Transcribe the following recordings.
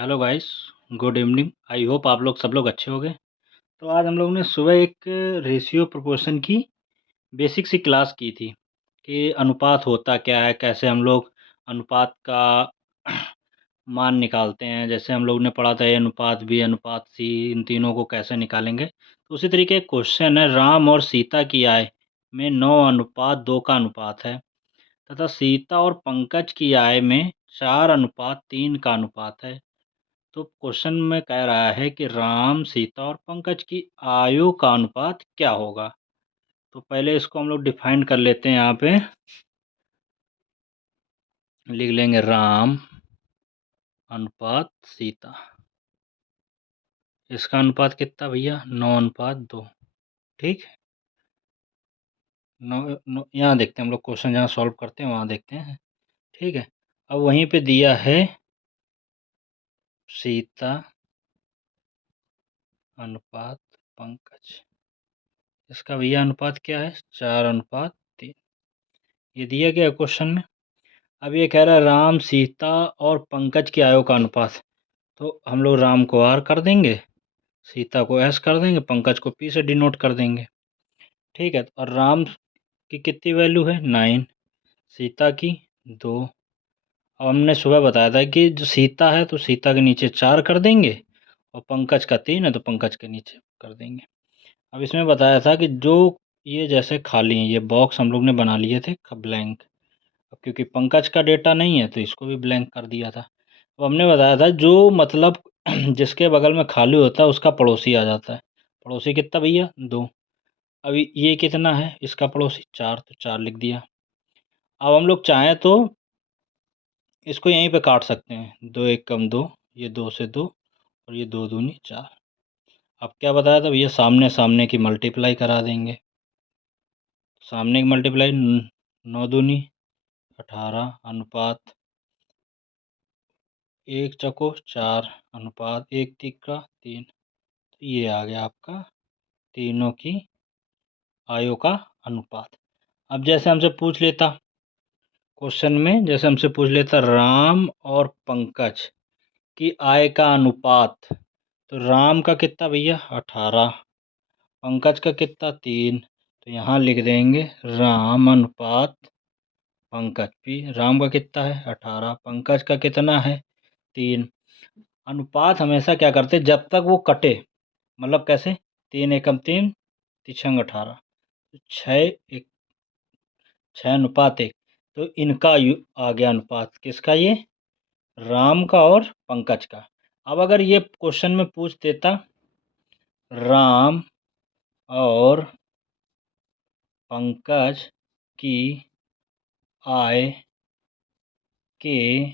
Hello guys. Good evening. I hope आप लोग सब लोग अच्छे होंगे। तो आज हम लोग ने सुबह एक रेशियो प्रोपोर्शन की बेसिक सी क्लास की थी कि अनुपात होता क्या है, कैसे हम लोग अनुपात का मान निकालते हैं। जैसे हम लोग ने पढ़ा था ए अनुपात बी अनुपात सी, इन तीनों को कैसे निकालेंगे। तो उसी तरीके एक क्वेश्चन है, राम और सीता की आय में 9:2 का अनुपात है तथा सीता और पंकज की आय में 4:3 का अनुपात है। तो क्वेश्चन में कह रहा है कि राम, सीता और पंकज की आयु का अनुपात क्या होगा। तो पहले इसको हम लोग डिफाइन कर लेते हैं। यहाँ पे लिख लेंगे राम अनुपात सीता। इसका अनुपात कितना भैया? 9:2। ठीक है। यहाँ देखते हैं हम लोग, क्वेश्चन जहाँ सॉल्व करते हैं वहाँ देखते हैं। ठीक है। अब वहीं पे दिया है सीता अनुपात पंकज। इसका भैया अनुपात क्या है? 4:3। ये दिया गया क्वेश्चन में। अब ये कह रहा है राम, सीता और पंकज की आयु का अनुपात। तो हम लोग राम को आर कर देंगे, सीता को एस कर देंगे, पंकज को पी से डिनोट कर देंगे। ठीक है। और राम की कितनी वैल्यू है? 9। सीता की 2। अब हमने सुबह बताया था कि जो सीता है तो सीता के नीचे 4 कर देंगे, और पंकज का 3 है तो पंकज के नीचे कर देंगे। अब इसमें बताया था कि जो ये जैसे खाली हैं, ये बॉक्स हम लोग ने बना लिए थे ब्लैंक। अब क्योंकि पंकज का डेटा नहीं है तो इसको भी ब्लैंक कर दिया था। अब हमने बताया था जो मतलब जिसके बगल में खाली होता है उसका पड़ोसी आ जाता है। पड़ोसी कितना भैया? 2। अब ये कितना है इसका पड़ोसी? 4, तो 4 लिख दिया। अब हम लोग चाहें तो इसको यहीं पे काट सकते हैं। 2 1 कम 2, ये 2 से 2, और ये 2 दूनी 4। अब क्या बताया था भैया? सामने सामने की मल्टीप्लाई करा देंगे। सामने की मल्टीप्लाई 9 दूनी 18 अनुपात 1 चौको 4 अनुपात 1 तिक्का 3। तो ये आ गया आपका तीनों की आयु का अनुपात। अब जैसे हमसे पूछ लेता क्वेश्चन में, जैसे हमसे पूछ लेता राम और पंकज की आय का अनुपात। तो राम का कितना भैया? 18। पंकज का कितना? 3। तो यहाँ लिख देंगे राम अनुपात पंकज भी। राम का कितना है? 18। पंकज का कितना है? 3। अनुपात हमेशा क्या करते, जब तक वो कटे, मतलब कैसे? 3 एकम 3, तिछंग 18, 6 6:1। तो इनका आ गया अनुपात। किसका? ये राम का और पंकज का। अब अगर ये क्वेश्चन में पूछ देता राम और पंकज की आय के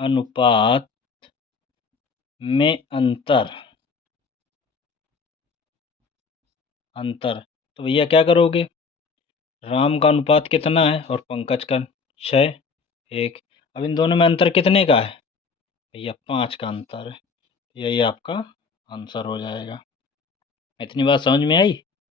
अनुपात में अंतर तो भैया क्या करोगे? राम का अनुपात कितना है और पंकज का? 6 1। अब इन दोनों में अंतर कितने का है भैया? 5 का अंतर है। यही आपका आंसर हो जाएगा। इतनी बात समझ में आई?